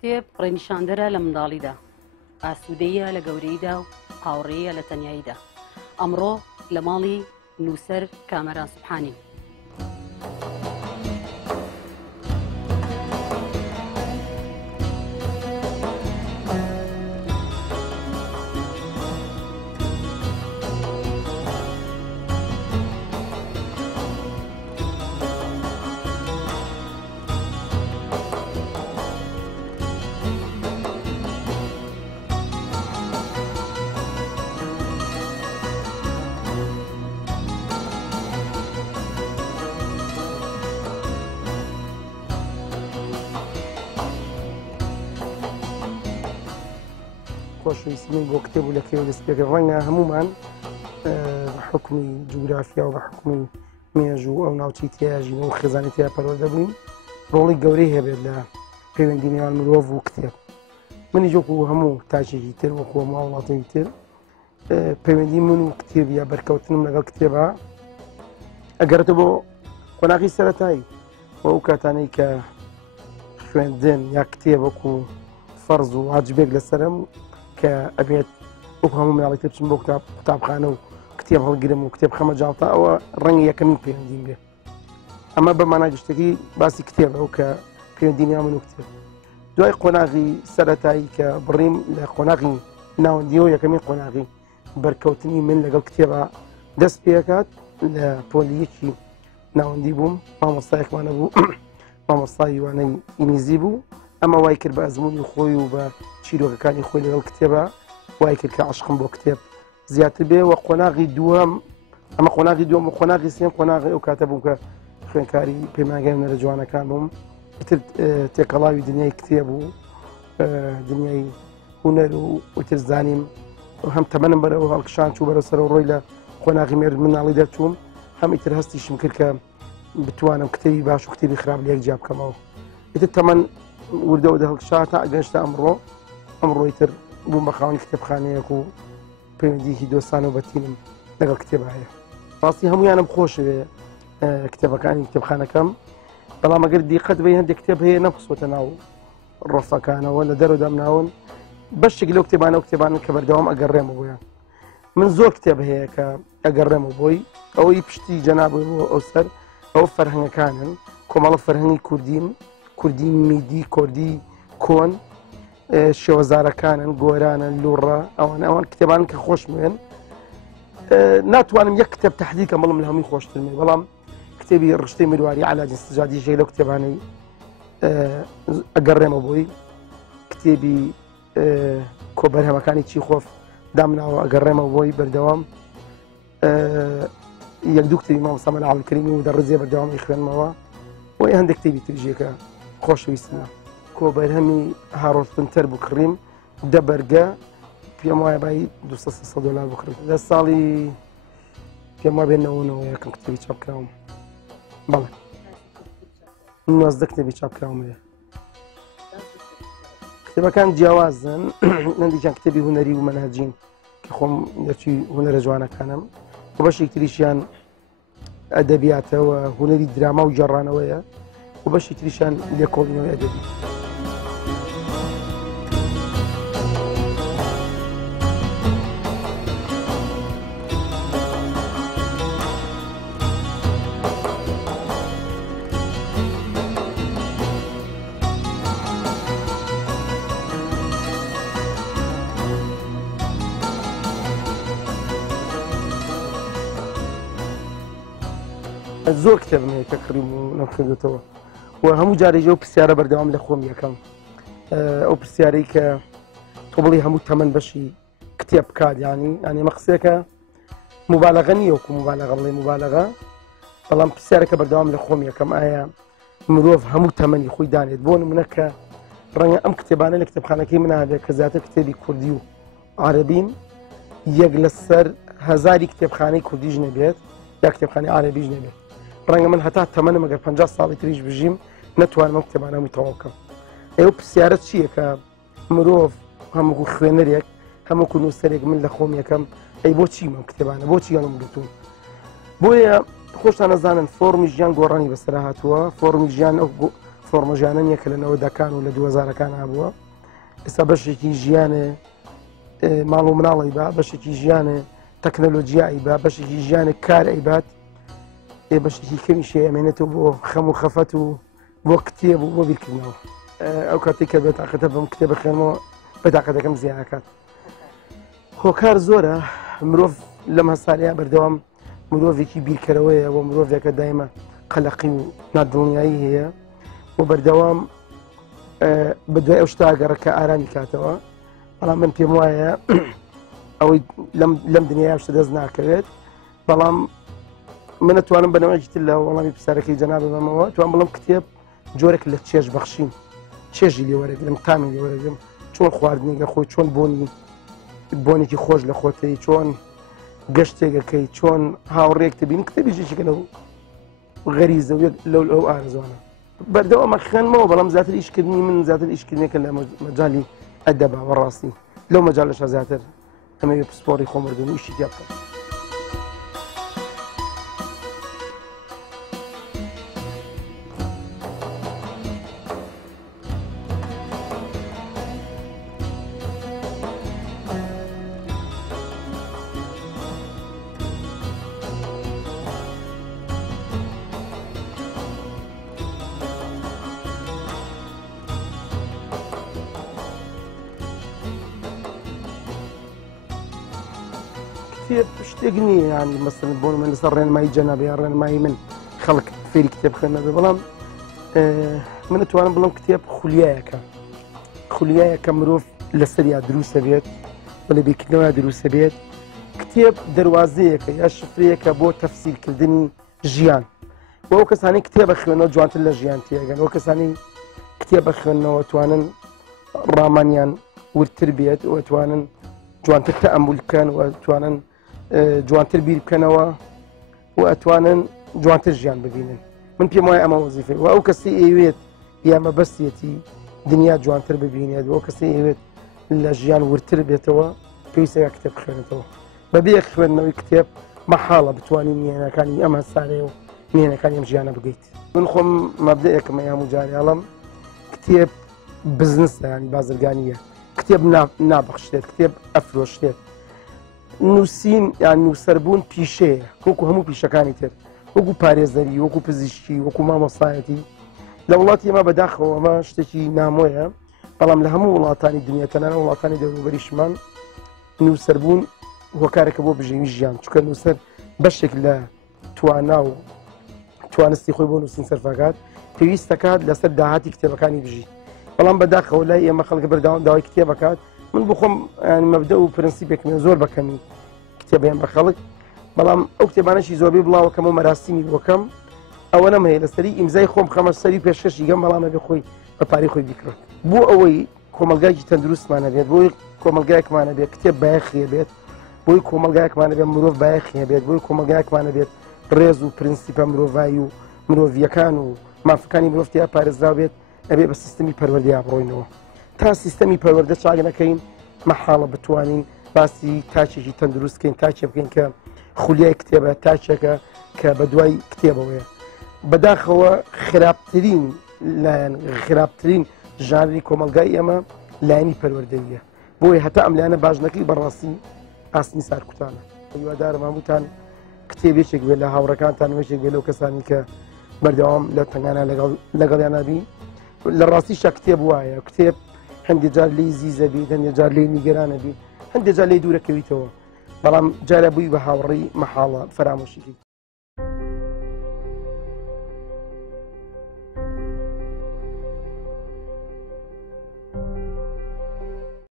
کتێب ڕێنیشاندەرە لە منداڵیدا، ئاسوودەیە لە گەورەیدا و هاوڕێیە لە تەنیاییدا. ئەمڕۆ لە ماڵی نووسەر کامەران سوبحانی. خۆشەویستبوون بۆ کتێب و لە کێوە دەستپێکە ڕەنگە هەمومان بە حکمی جوگرافیا و بە حکمی مێژوو ئەو ناوچەی تیاژین و خێزانی تیا پەروەردە بووین ڕۆڵی گەورەی هەبێت لە پەیوەندی نێوان مرۆڤ و کتێب. منیش وەکو هەموو تاجێکی تر وەکو هەموو وڵاتێکی تر پەیوەندی من و کتێب یا بەرکەوتنم لەگەڵ کتێبە ئەگەرێتە بۆ قۆناغی سەرەتایی بۆ ئەو کاتانەی کە خوێندن یا کتێب وەکو فەرز و واجبێک لەسەرم کە ئەبێت وەکو هەموو منداڵی تر بچم بۆ قوتابخانە و کتێب هەڵگرم و کتێب خەمە جاڵتا ئەوە ڕەنگی یەکەمین پەیوەندیم بێ. ئەمە بە مانای گشتەکەی باسی کتێبە و کە پەیوەندی نێوان من و کتێب. دوای قۆناغی سەرەتایی کە بڕیم لە قۆناغی ناوەندیەوە یەکەمین قۆناغی بەرکەوتنی من لەگەڵ کتێبە دەست پێکات لە پۆلیەکی ناوەندی بووم، مامۆستایەکمانە بوو مامۆستای وانەی ئینگلیزی بوو. ئەمە وای کرد بە ئەزمموی خۆی و بە چیرۆکەکانی خۆی لەگەڵ کتێبە وای کرد کە عشقم بۆ کتێب زیاتر بێ. و قۆناغی دووەم ئەمە قۆناغی دووەم و قۆناغی سێم قۆناغی ئەو کاتە بووم کە خوێندکاری پەیمانگەی هونەرە جوانەکان بووم، ئیتر تێکەڵاوی دنیای کتێب و دنیای هونەر و ئیتر زانیم هەم تەمەنم بەرەوە هەڵکشان چوو بەرەو سەر ڕۆی لە قۆناغی مێرد مناڵی دەرچووم، هەم ئیتر هەستیشم کرد کە بتوانم کتێبی باش و کتێبی خراپ لە یەک جیا بکەمەوە. ئیتر تەمەن وردەوە دەهڵکشا تا ئەگەنشتە ئەمڕۆی تر بووم بە خاوەنی کتێبخانەیەک و پەیوەندیکی دۆستانە و بەتینم لەگەڵ کتێب هەیە. ڕاستی هەمویانم خۆشەوێ کتێبەکانی کتێبخانەکەم، بەڵام ئەگەر دیقەت بێ هەندێک کتێب هەیە نەخسۆتە ناو ڕۆفەکانەوە لە دەرەوە دەمناون بەشێک لەو کتێبانە و کتێبانن کە بەردەوام ئەگەڕێمە بۆیان. من زۆر کتێب هەیە کە ئەگەڕێمە بۆی ئەوەی پشتی جەنابووی بۆ ئەو سەر ئەو فەرهەنگەکانن کۆمەڵە فەرهەنگی کوردی میدی کۆردی کۆن شێوەزارەکانن گۆرانن لوڕە ئەوان کتێبان کە خۆشمێن. ناتوانم یەک کتێب تەحدیدکەم بڵم لە هەمووی خۆشترمێ، بەڵام کتێبی ڕشتەی مرواری علاج استجادیشەی لەو کتێبانەی ئەگەڕێمە بۆی، کتێبی کۆبەرهەمەکانی چیخۆف دامناوە ئەگەڕێمە بۆی بەردەوام، یەک دوو کتێبی مامۆستا مەلا عەبدولکەریمی و دەڕزێ بەردەوامی خوێنمەوە و هەندێک کتێبی تریژێکە خۆشەویستمە. کۆبەرهەمی هاڕۆڵ پنتەر بکڕیم دە بەرگە پێم وایە بای $200 بکڕم لە ساڵی پێم وایە بێ 90 یەکەم کتێبی چاپکراوم. بەڵێ 19 کتێبی چاپکراوم هەیە. کتێبەکان جیاوازن، هەندێکیان کتێبی هونەری و مەنهەجین کە خۆم دەچوی هونەرە جوانەکانم و بەشێک تریشیان ئەدەبیاتەوە هونەری دراما و جێڕانەوەیە و بەشی تریشیان لێکۆڵینەوەی ئەدەبی. زۆر کتێبم هەیە کە کڕیم و نەخوێندوتەوە و هەموو جارێژە و پرسیارە بەردەوام لە خۆم یەکەم ئەو پرسیارەی کە تۆ بڵی هەموو تەمەن بەشی کتێب بکات، ینی ئەمە قسێکە مبالەغە نیە وەکو مبالەغە بڵێ مبالەغە، بەڵام پرسیارەکە بەردەوام لە خۆم یەکەم ئایا مرۆڤ هەموو تەمەنی خۆی دانێت؟ بۆ نمونە کە ڕەنگە ئەم کتێبانە لە کتێبخانەکەی من هەبێت کە زیاتر کتێبی کوردی و عەرەبین یەک لەسەر 1000 کتێبخانەی کوردیش نەبێت یا کتێبخانەی عەرەبیش نەبێت. ڕەنگە من هەتا تەمەنم ئەگەر 50 ساڵی تریش بژیم نەتوانم ئەم کتێبانە هەمووی تەواو بکەم. ئێوە پرسیارە چییە کە مرۆڤ هەموو خوێنەرێک هەموو نووسەرێک من لە خۆم یەکەم ئەی بۆچی ئەم کتێبانە بۆچی گەڵم گرتوون؟ بۆیە خۆشتان نەزانن فۆرمی ژیان گۆڕانی بەسەر هاتووە، فۆرمی ژیان فۆرمەژیانە نیە کە لە 90ەکان و لە 2000ەکان هەبووە. ئێستا بەشێکی ژیانێ ماڵ و مناڵی با، بەشێکی ژیانێ تەکنەلۆجیایی با، بەشێکی ژیانێک کار ئەیبات، بەشێکی کەمیشێ ئەمێنێتەوە بۆ خەم و خەفەت و بۆ کتێب و بۆ بیرکردنەوە. ئەو کاتێک کە بێتاقەتە بەم کتێب بخێنەوە بەتاقەتەکەم زیانەکات. هۆکار زۆرە، مرۆڤ لەم هەساڵەیە بەردەوام مرۆڤێکی بیرکەرەوەیە بۆ مرۆڤێکە دایمە قەلەقی و نادڵنیایی هەیە و بەردەوام بە دوای ئەو شتاگەڕەکە ئارامی کاتەوە. بەڵام من پێم وایە ئەوەی لەم دنیای شتە دەست ناکەوێت، بەڵام من نەتوانم بەنەوەیەکی تر لە وەڵامی پرسیارەکەی جەنابە بەمەوە توان بڵم کتێب جۆرێک لە چێژ بەخشین، چێژی لێوەرەگرم، تامی لێوەرەگرم، چۆن خواردنێکە خۆی، چۆن بۆنێکی خۆش لە خۆتەی، چۆن گەشتێکەکەی، چۆن هاوڕێک تبین کتێبیشێکە لەو غەریزە و لەو ئارزوانە بەردەوامە خوێنمەوە. بەڵام زیاتر ئیشکردنی من زیاتر ئیشکردنێکە لە مەجالی ئەدەبا بەڕاستی لەو مەجالەشە زیاتر ئەمەوێ پسپۆڕی خۆمردن و ئیشی تیا بکەم. کتێب شتێک نییە، ینی مەسەڵەن بۆ من لەسەر ڕێنمایی جەنابە یان ڕێنمایی من خەڵک فێری کتێب خوێندنەبێ، بەڵام من نتوانم بڵم کتێب خولیایەکە، خولیایەکە مرۆڤ لەسەریا دروستە بێت و لە بێکردنەوە دروستە بێت. کتێب دەواازەیەکە یا شفرەیەکە بۆ تەفسیرکردنی ژیان. بۆ ئەو کەسانی کتێبە خوێنەوە جوانتر لە ژیان تێگەن، ئەو کەسانی کتێبە خوێندنەوە توانن ڕامانیان ورتر بێت و توانن جوانتر تەئەمول بکەن و توانن جوانتر بیر بکەنەوە و ئەتوانن جوانتر ژیان ببینن. من پێم وایە ئەمە وەزیفەی و ئەو کەسی ئەوێت یامە بەستێتی دنیا جوانتر ببینێت و ئەو کەسی ئەوێت لە ژیان ورتر بێتەوە پێویستە کتێب بخوێنێتەوە. بەبێ خوێندنەوەی کتێب مەحاڵە بتوانین نهێنەکانی ئەم هەسارەیە و نهێنەکانی ئەم ژیانە بگەیت. من خۆم مەبدەیەکمە یام و جاریاڵم کتێب بزنسە، ینی بازرگانیە، کتێب نابەخشێت، کتێب ئەفرۆشتێت. نووسین یان نووسەربوون پیشەیە وەکو هەموو پیشەکانی تر، وەکو پارێزەری، وەکو پزیشکی، وەکو مامۆستایەتی. لە وڵاتی ئێمە بەداخەوە ئەمە شتێکی نامۆیە، بەڵام لە هەموو وڵاتانی دنیا تەنانە وڵاتانی دەوروبەریشمان نووسەربوون هۆکارێکە بۆ بژێوی ژیان، چونکە نووسەر بەشێک لە توانا و توانستی خۆی بۆ نووسین سەرفەکات پێویست دەکات لەسەر داهاتی کتێبەکانی بژی. بەڵام بەداخەوە لای ئێمە خەڵک بەردەوام داوای کتێبەکات. من بخۆم مەبدە و پرەنسیپێکمە زۆر بەکەمی کتێبیان بە خەڵک، بەڵام ئەو کتێبانەشی زۆربەی بڵاوەکەم و مەراسیمی بۆکەم ئەوە نەمەیە لەسەری ئیمزای خۆم خەمە سەری پێشکەشی گەم بەڵامە بێ خۆی بە پارەی خۆی بیکڕێت. بۆ ئەوەی کۆمەلگایکی تەندروستمانە بێت، بۆی کۆمەلگایەکمانە بێت کتێب بایەخیە بێت، بۆی کۆمەلگایەکمانە بێت مرۆڤ بایەخیە بێت، بۆی کۆمەلگایەکمانە بێت ڕێز و پرینسیپە مرۆڤایی و مرۆڤیەکان و مافەکانی مرۆڤ تیا پارێزرا بێت، ئەبێ بە سیستەمی پەروەردەیە بڕۆینەوە. تا سیستەمی پەروەردە چاک نەکەین مەحاڵە بتوانین باسی تاچێکی تەندروستکەین، تاچێ بکەین کە خولیای کتێبە، تاچێکە کە بە دوای کتێبەوەیە. بەداخەوە خراپترین ژانری کۆمەلگای ئێمە لایەنی پەروەردەویە، بۆی هەتا ئەم لایەنە باشنەکەی بەڕاستی ئاسنی سارکوتانە. هیوادارم هەمووتان کتێبێکێک بێت لە هاوڕەکانتان، وێشێک بێت لەو کەسانی کە بەردەوام لە تەنگانە لەگەڵیان نابین. لە ڕاستیشە کتێب وایە، کتێب هەندێک جار لێی زیزە بیت، هەندێک جار لێی نیگەرانە بیت، هەندێک جار لێی دوورەکەویتەوە، بەڵام جارە بووی بە هاوڕێی مەحاڵە فەرامۆشی.